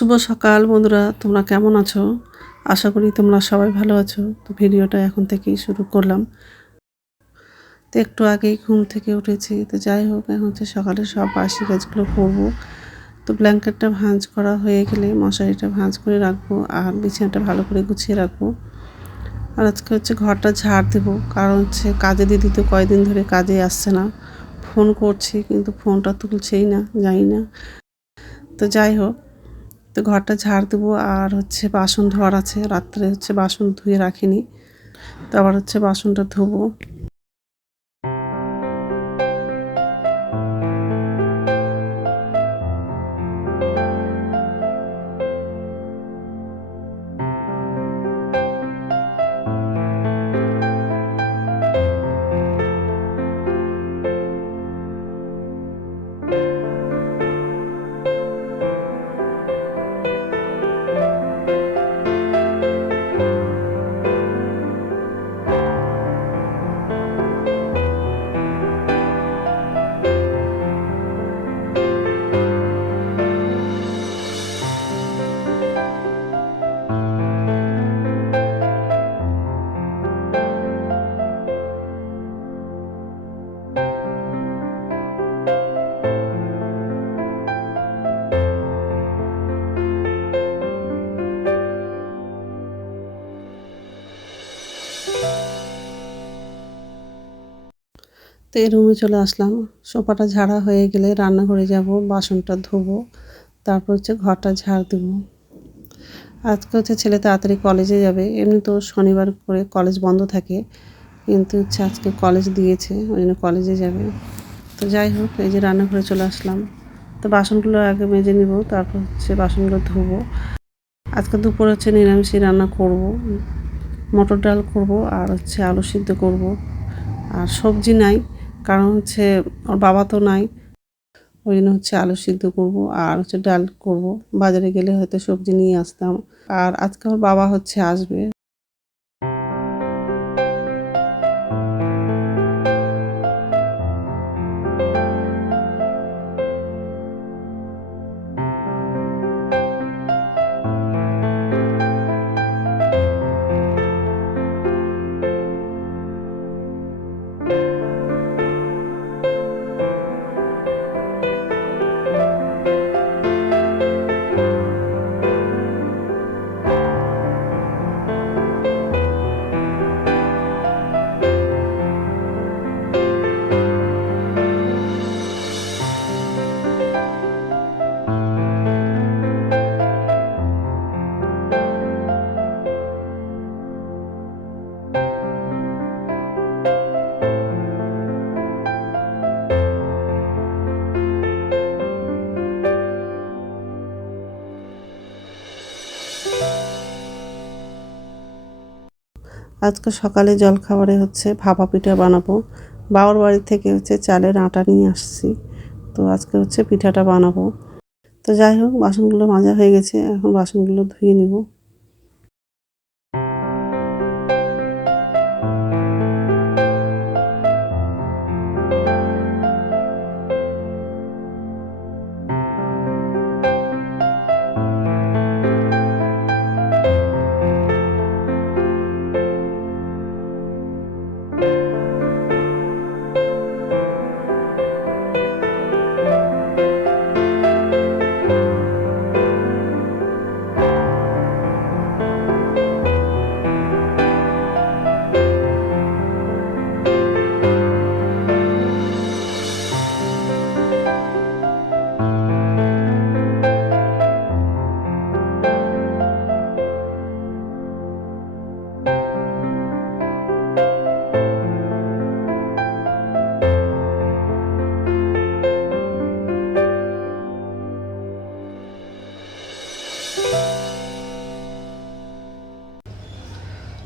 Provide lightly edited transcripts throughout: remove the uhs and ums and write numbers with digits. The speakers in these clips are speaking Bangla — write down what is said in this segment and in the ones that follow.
শুভ সকাল বন্ধুরা, তোমরা কেমন আছো? আশা করি তোমরা সবাই ভালো আছো। তো ভিডিওটা এখন থেকেই শুরু করলাম। তো একটু আগেই ঘুম থেকে উঠেছি। তো যাই হোক, এখন হচ্ছে সকালে সব বাসি কাজগুলো করবো। তো ব্ল্যাঙ্কেটটা ভাঁজ করা হয়ে গেলে মশারিটা ভাঁজ করে রাখবো আর বিছানাটা ভালো করে গুছিয়ে রাখবো। আর আজকে হচ্ছে ঘরটা ঝাড় দেবো, কারণ হচ্ছে কাজে দিদি তো কয়দিন ধরে কাজে আসছে না। ফোন করছি কিন্তু ফোনটা তুলছেই না, জানি না। তো যাই হোক, তো ঘরটা ঝাড় দেবো আর হচ্ছে বাসন ধোয়ার আছে। রাত্রে হচ্ছে বাসন ধুয়ে রাখিনি, তো আবার হচ্ছে বাসনটা ধোবো। তো এই রুমে চলে আসলাম। সোফাটা ঝাড়া হয়ে গেলে রান্নাঘরে যাব, বাসনটা ধোবো, তারপর হচ্ছে ঘরটা ঝাড় দেবো। আজকে হচ্ছে ছেলে তাড়াতাড়ি কলেজে যাবে। এমনি তো শনিবার করে কলেজ বন্ধ থাকে, কিন্তু হচ্ছে আজকে কলেজ দিয়েছে, ওই জন্য কলেজে যাবে। তো যাই হোক, এই যে রান্নাঘরে চলে আসলাম। তো বাসনগুলো আগে মেজে নিব, তারপর হচ্ছে বাসনগুলো ধোবো। আজকে দুপুরে হচ্ছে নিরামিষই রান্না করব, মটর ডাল করব আর হচ্ছে আলু সিদ্ধ করব। আর সবজি নাই, কারণ হচ্ছে ওর বাবা তো নাই, ওই জন্য হচ্ছে আলু সিদ্ধ করব আর হচ্ছে ডাল করব। বাজারে গেলে হয়তো সবজি নিয়ে আসতাম। আর আজকে ওর বাবা হচ্ছে আসবে। আজকে সকালে জলখাবারে হচ্ছে ভাপা পিঠা বানাবো। বাবার বাড়ি থেকে হচ্ছে চালের আটা নিয়ে আসছি, তো আজকে হচ্ছে পিঠাটা বানাবো। তো যাই হোক, বাসনগুলো মাজা হয়ে গেছে, এখন বাসনগুলো ধুয়ে নিব।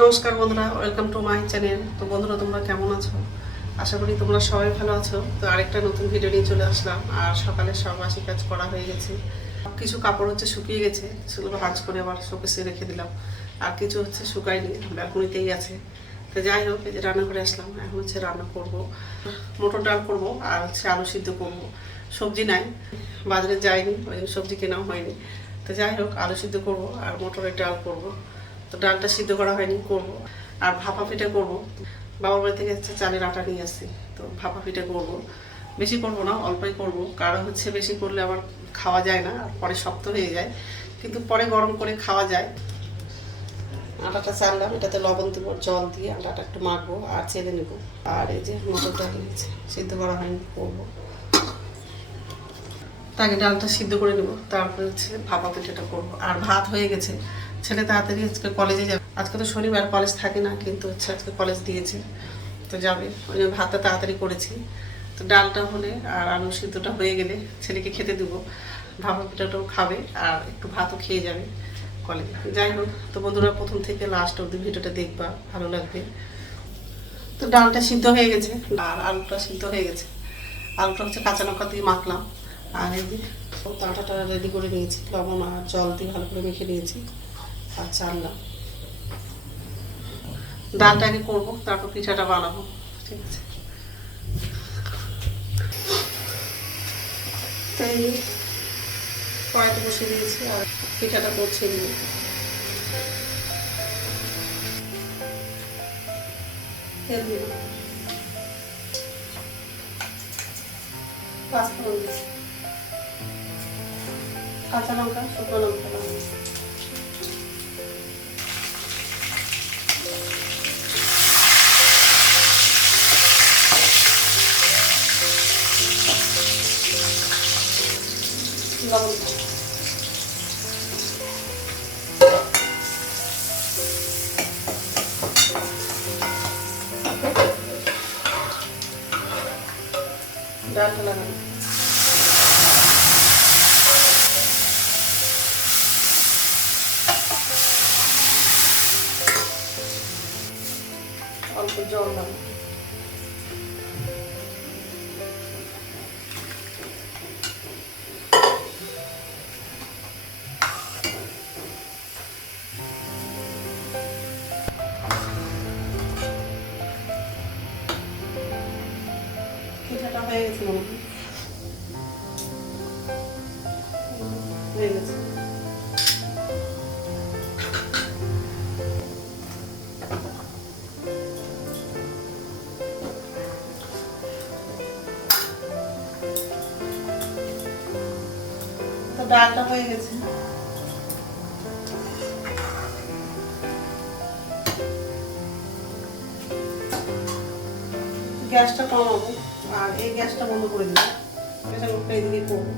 নমস্কার বন্ধুরা, ওয়েলকাম টু মাই চ্যানেল। তো বন্ধুরা, তোমরা কেমন আছো? আশা করি তোমরা সবাই ভালো আছো। তো আরেকটা নতুন ভিডিও নিয়ে চলে আসলাম। আর সকালে সব বাসি কাজ করা হয়ে গেছে, কিছু কাপড় হচ্ছে শুকিয়ে গেছে, সেগুলো ভাঁজ করে আবার শোকেসে রেখে দিলাম। আর কিছু হচ্ছে শুকায়নি, ব্যালকনিতেই আছে। তো যাই হোক, এই যে রান্নাঘরে আসলাম, এখন হচ্ছে রান্না করব, মটর ডাল করব আর হচ্ছে আলু সিদ্ধ করব। সবজি নাই, বাজারে যাইনি, ওই জন্য সবজি কেনাও হয়নি। তো যাই হোক, আলু সিদ্ধ করবো আর মটরের ডাল করবো। তো ডালটা সিদ্ধ করা হয়নি, করবো। আর ভাপা পিঠা করবো। বাবার বাড়ি থেকে চালের আটা নিয়ে আসছি, তো ভাপা পিঠা করবো। বেশি করবো না, অল্পই করবো, কারণ হচ্ছে বেশি করলে আবার খাওয়া যায় না, আর পরে শক্ত হয়ে যায়, কিন্তু পরে গরম করে খাওয়া যায়। আটাটা চাললাম, এটাতে লবণ দেবো, জল দিয়ে আটাটা একটু মাখবো আর চেলে নেবো। আর এই যে মটর ডাল নিয়েছি, সিদ্ধ করা হয়নি, করবো। তাকে ডালটা সিদ্ধ করে নেবো, তারপরে হচ্ছে ভাপা পিঠাটা করবো। আর ভাত হয়ে গেছে, ছেলে তাড়াতাড়ি আজকে কলেজে যাবে। আজকে তো শনিবার, কলেজ থাকে না, কিন্তু হচ্ছে আজকে কলেজ দিয়েছে, তো যাবে, ওই জন্য ভাতটা তাড়াতাড়ি করেছি। তো ডালটা হলে আর আলু সিদ্ধটা হয়ে গেলে ছেলেকে খেতে দেবো, ভাপা পিঠাটাও খাবে আর একটু ভাতও খেয়ে যাবে কলেজে। যাই হোক, তো বন্ধুরা প্রথম থেকে লাস্ট অবধি ভিডিওটা দেখবা, ভালো লাগবে। তো ডালটা সিদ্ধ হয়ে গেছে আর আলুটা সিদ্ধ হয়ে গেছে। আলুটা হচ্ছে কাঁচা লঙ্কা দিয়ে মাখলাম, আর এদিকে আটাটা রেডি করে নিয়েছি, লবণ আর জল দিয়ে ভালো করে মেখে নিয়েছি আর চাললাম। ডালটা আগে করবো, তারপর পিঠাটা বানাবো, ঠিক আছে। তাই কড়াইতে বসিয়ে দিয়েছি আর পিঠাটা করছে নিয়ে তেল দিলাম, পাঁচফোড়ন দিচ্ছি, কাঁচা লঙ্কা, শুকনো লঙ্কা, লবণ, ডালটা লাগানো, অল্প জল লাগানো, পিঠাটা হয়ে গেছে মনে হয়, হয়ে গেছে। তো ডালটা হয়ে গেছে, গ্যাসটা কমাবো আর এই গ্যাসটা বন্ধ করে দেবো, প্রেসার কুকারটা এদিকে করবো।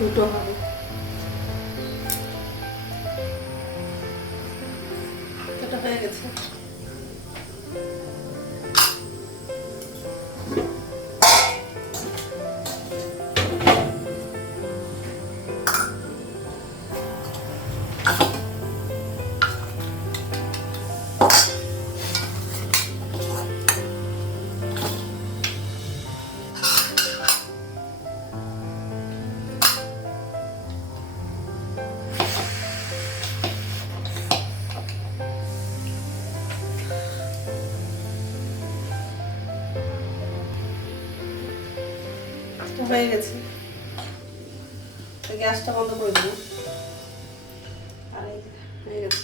দুটো হবে, এটা হয়ে গেছে। হয়ে গেছে, গ্যাসটা বন্ধ করে দেবো। আর হয়ে গেছে,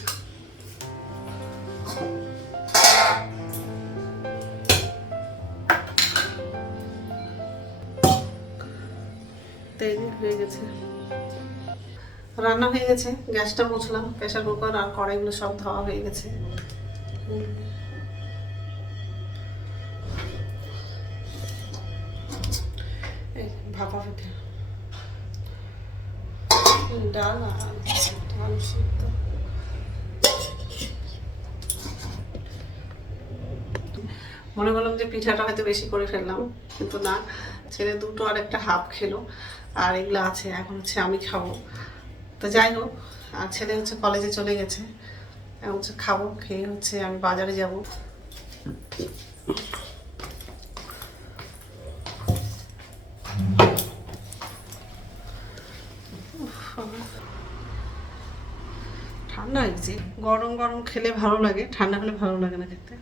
তৈরি হয়ে গেছে, রান্না হয়ে গেছে। গ্যাসটা মুছলাম, প্রেসার কুকার আর কড়াইগুলো সব ধোয়া হয়ে গেছে। ভাপা পিঠা, ডাল আর আলু সিদ্ধ। মনে করলাম যে পিঠাটা হয়তো বেশি করে ফেললাম, কিন্তু না, ছেলে দুটো আর একটা হাফ খেলো, আর এগুলো আছে, এখন হচ্ছে আমি খাবো। তো যাই হোক, আর ছেলে হচ্ছে কলেজে চলে গেছে, এখন হচ্ছে খাবো, খেয়ে হচ্ছে আমি বাজারে যাব। ঠান্ডা হয়েছে, গরম গরম খেলে ভালো লাগে, ঠান্ডা হলে ভালো লাগে না খেতে।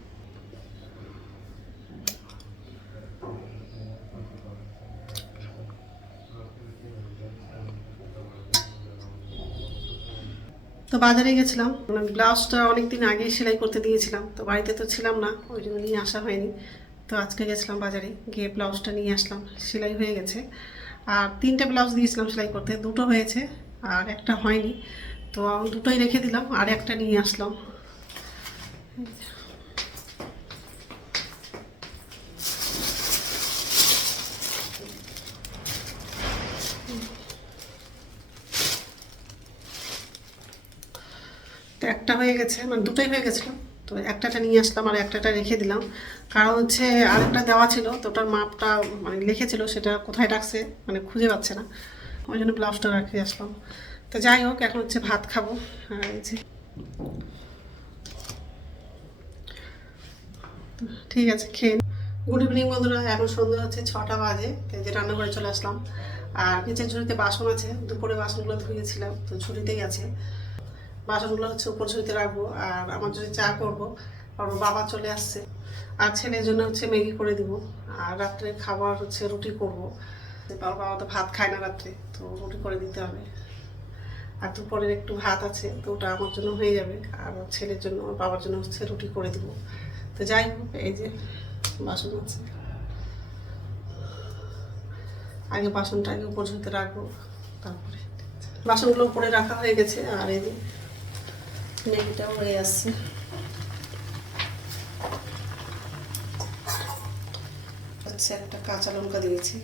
তো বাজারে গেছিলাম, মানে ব্লাউজটা অনেকদিন আগেই সেলাই করতে দিয়েছিলাম, তো বাড়িতে তো ছিলাম না, ওই জন্য নিয়ে আসা হয়নি। তো আজকে গেছিলাম বাজারে, গিয়ে ব্লাউজটা নিয়ে আসলাম, সেলাই হয়ে গেছে। আর 3টে ব্লাউজ দিয়েছিলাম সেলাই করতে, 2টো হয়েছে আর একটা হয়নি। তো আমি 2টোই রেখে দিলাম, আর একটা নিয়ে আসলাম। তো একটা হয়ে গেছে, মানে 2টোই হয়ে গেছিলো। তো একটাটা নিয়ে আসলাম আর একটাটা রেখে দিলাম, কারণ হচ্ছে আরেকটা দেওয়া ছিল, তো ওটার মাপটা মানে লিখেছিল, সেটা কোথায় রাখছে মানে খুঁজে পাচ্ছে না, ওই জন্য ব্লাউজটা রেখে আসলাম। তো যাই হোক, এখন হচ্ছে ভাত খাবো। আর এই যে, ঠিক আছে, খেয়ে গুড ইভিনিং বন্ধুরা, এখন সন্ধ্যা হচ্ছে 6টা বাজে। এই যে রান্নাঘরে চলে আসলাম, আর নিচের ঝুড়িতে বাসন আছে, দুপুরে বাসনগুলো ধুয়েছিলাম, তো ঝুড়িতেই আছে। বাসনগুলো হচ্ছে উপর ঝুড়িতে রাখবো, আর আমার যদি চা করবো, আর ওর বাবা চলে আসছে, আর ছেলের জন্য হচ্ছে ম্যাগি করে দিব। আর রাত্রে খাবার হচ্ছে রুটি করবো, বাবা তো ভাত খায় না রাত্রে, তো রুটি করে দিতে হবে। আর দুপুরের একটু ভাত আছে, তো ওটা আমার জন্য হয়ে যাবে, আর ছেলের জন্য, আমার বাবার জন্য হচ্ছে রুটি করে দিব। তো যাই হোক, এই যে বাসন আছে, আগে বাসনটা আগে উপর ঝুড়িতে রাখবো, তারপরে বাসনগুলো উপরে রাখা হয়ে গেছে। আর এই যে ম্যাগিটাও হয়ে আসছে। হচ্ছে একটা কাঁচা লঙ্কা দিয়েছি।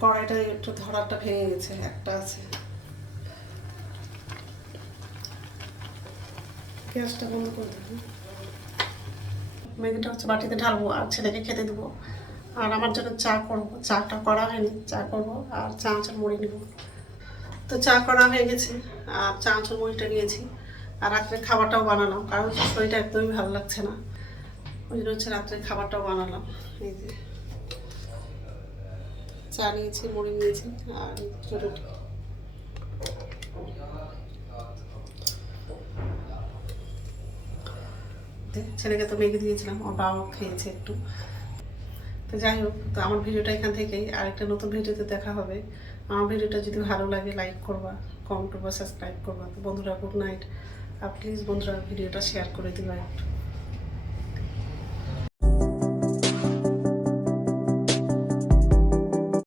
কড়াইটা একটু ধরাটা ভেঙে গেছে, একটা আছে। গ্যাসটা বন্ধ করে দেবো। ম্যাগিটা হচ্ছে বাটিতে ঢালবো আর ছেলেকে খেতে দেবো। আর আমার জন্য চা করবো, চাটা করা হয়নি, চা করবো আর চা আঁচড় মুড়ি নেবো। তো চা করা হয়ে গেছে, আর চা আঁচড় মুড়িটা নিয়েছি। আর রাত্রে খাবারটাও বানালাম, কারণ শরীরটা একদমই ভালো লাগছে না, ওই জন্য হচ্ছে রাত্রে খাবারটাও বানালাম। এই যে চা নিয়েছি, মুড়ি নিয়েছি, আর রুটি। ছেলেকে তো ম্যাগি দিয়েছিলাম, ওর বাবাও খেয়েছে একটু। তো যাই হোক, তো আমার ভিডিওটা এখান থেকেই, আরেকটা নতুন ভিডিওতে দেখা হবে। আমার ভিডিওটা যদি ভালো লাগে লাইক করবা, কমেন্ট করবা, সাবস্ক্রাইব করবা। তো বন্ধুরা, গুড নাইট। আর প্লিজ বন্ধুরা, ভিডিওটা শেয়ার করে দিবা একটু।